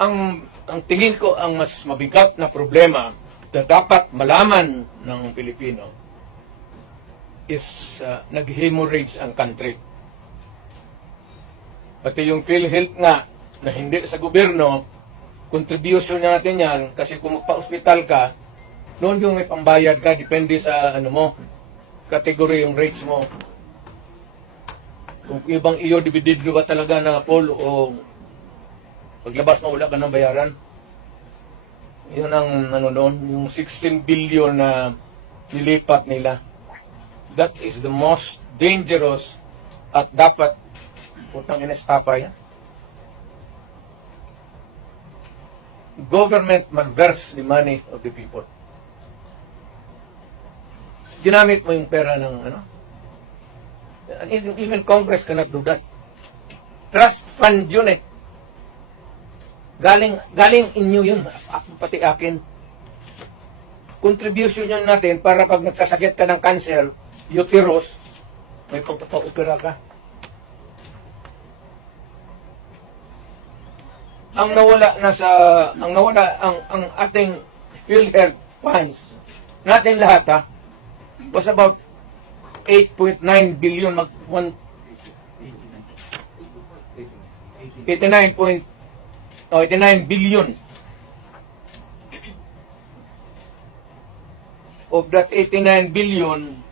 ang tingin ko ang mas mabigat na problema na dapat malaman ng Pilipino is nag-hemorrhage ang country. Pati yung PhilHealth nga na hindi sa gobyerno, contribution natin yan kasi kung magpa-hospital ka, noon yung may pambayad ka, depende sa ano mo, category yung rates mo. Kung ibang iyo, dividido ka talaga na pool o paglabas mo wala ka ng bayaran. Yun ang ano doon, yung 16 billion na nilipat nila. That is the most dangerous at dapat putang inestapa yan. Government malverse the money of the people. Ginamit mo yung pera ng ano? Even Congress cannot do that. Trust fund yun eh. Galing inyo yun, pati akin. Contribution yun natin para pag nagkasakit ka ng cancer, uterus, may pagpapa-opera ka. Ang ating PhilHealth funds, natin lahat ha, was about 8.9 billion, 89 billion. Of that 89 billion,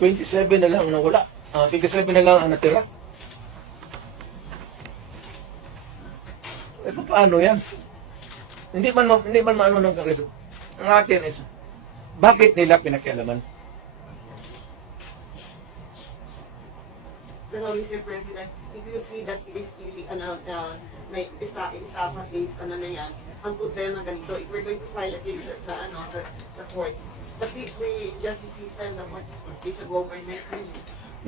27 na lang nawala. 27 na lang ang natira. Paano yan? Hindi man maano ng Kongreso. Ang atin is, bakit nila pinakialaman? Pero Mr. President, if you see that it is really, may estafa case, na yan, ang problema ganito, if we're going to file a case sa court, but the justice system, the court is a government.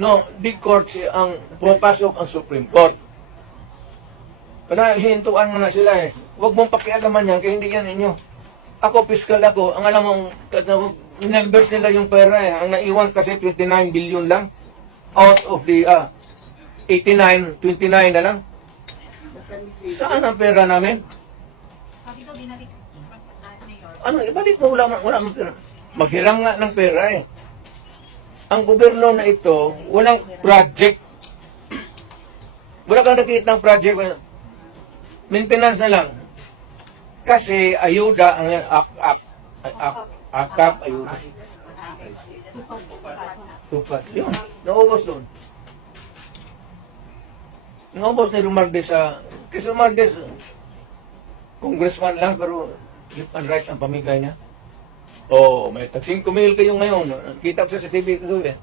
No, the court, ang pumapasok ang Supreme Court. Kaya hintuan mo na sila eh. Huwag mong pakialaman yan, kaya hindi yan inyo. Ako, fiscal ako, ang alam mong, numbers nila yung pera eh. Ang naiwan kasi 29 billion lang. Out of the 89, 29 na lang. Saan ang pera namin? Ano, ibalik mo, wala ang pera. Maghiram nga ng pera eh. Ang gobyerno na ito, walang project. Wala kang nakikita ng project. Maintenance na lang. Kasi ayuda ang akap, ayuda. Tupat. Yun, naubos doon. Naubos ni Romualdez kasi Romualdez, congressman lang, pero left and right ang pamigay niya. Oh, may tag 5 mil kayo ngayon. Kita ko sa TV ko eh.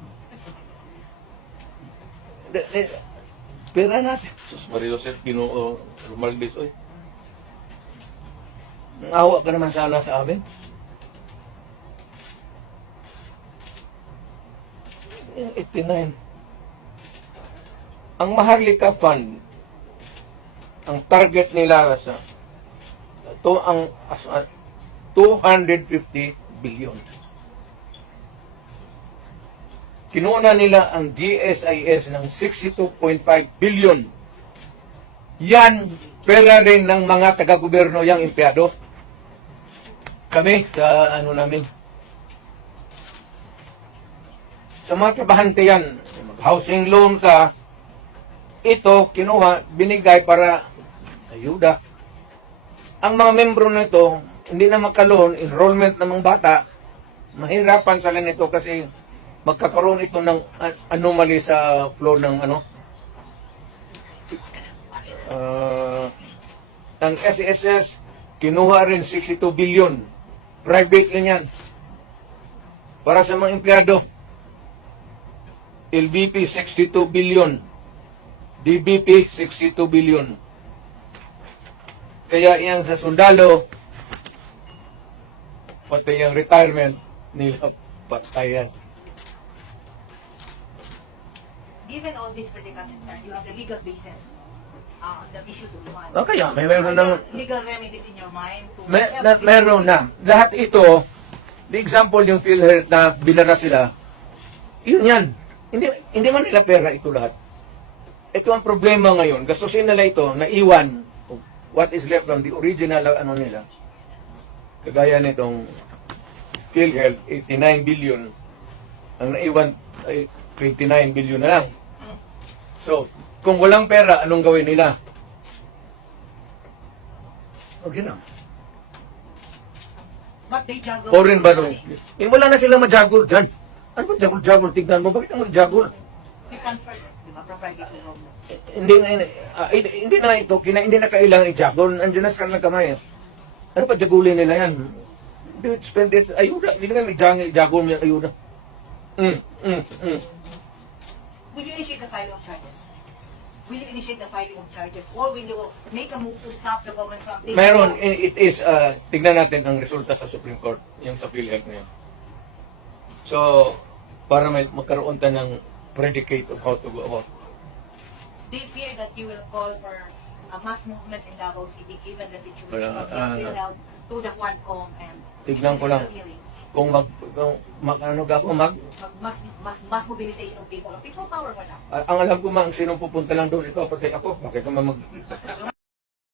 Pera natin. Sus Maria Joseph, Ginoo, Romualdez, oy. Awa ka naman sana sa amin. 89. Ang Maharlika Fund, ang target nila sa ang 250 billion. Kinuha nila ang GSIS ng 62.5 billion. Yan, pera rin ng mga taga-gobyerno yang empleyado. Kami, sa ano namin. Sa mga trabahante yan, mag-housing loan ka, ito, kinuha, binigay para ayuda. Ang mga membro nito, hindi na makaloon, enrollment ng mga bata, mahirapan sila nito kasi magkakaroon ito ng anomaly sa flow ng ng SSS, kinuha rin 62 billion. Private lang yan. Para sa mga empleyado. LBP 62 billion. DBP 62 billion. Kaya yan sa sundalo, pati yung retirement nila patayan. Given all these political concerns, you have the legal basis on the issues of one. Kaya meron ng legal remedies in your mind to meron na. Lahat ito, the example yung PhilHealth na binara sila, yun yan. Hindi man nila pera ito lahat. Ito ang problema ngayon. Gastusin nila ito, naiwan, what is left from the original ano nila, kagaya nitong PhilHealth, 89 billion, ang naiwan ay 29 billion na lang. So, kung walang pera, anong gawin nila? Okay na. But they juggle. Foreign ba nun? Wala na silang majagol dyan. Ano ba jagol-jagol? Tignan mo, bakit ang majagol? They transfer, di ba, from private to government. Hindi na ito, hindi na kailangan i-jagol. Andiyan na sa kanilang kamay. Ano pa jagulin nila yan? They would spend it, ayuda. Hindi na i-jagol mo yung ayuda. Will you initiate the filing of charges? Will you initiate the filing of charges? Or will you make a move to stop the government from taking Meron, over? it is, tignan natin ang resulta sa Supreme Court, yung sa PhilHealth na yun. So, para may magkaroon tayo ng predicate of how to go about. Do you fear that you will call for a mass movement in Davao City given the situation Wala, of PhilHealth to the Quadcom and Tignan ko lang. judicial hearings? Kung ano ka ako, Mass mobilization of people. People power mo na. ang alam ko mang sinong pupunta lang doon, ikaw, pati ako. Bakit naman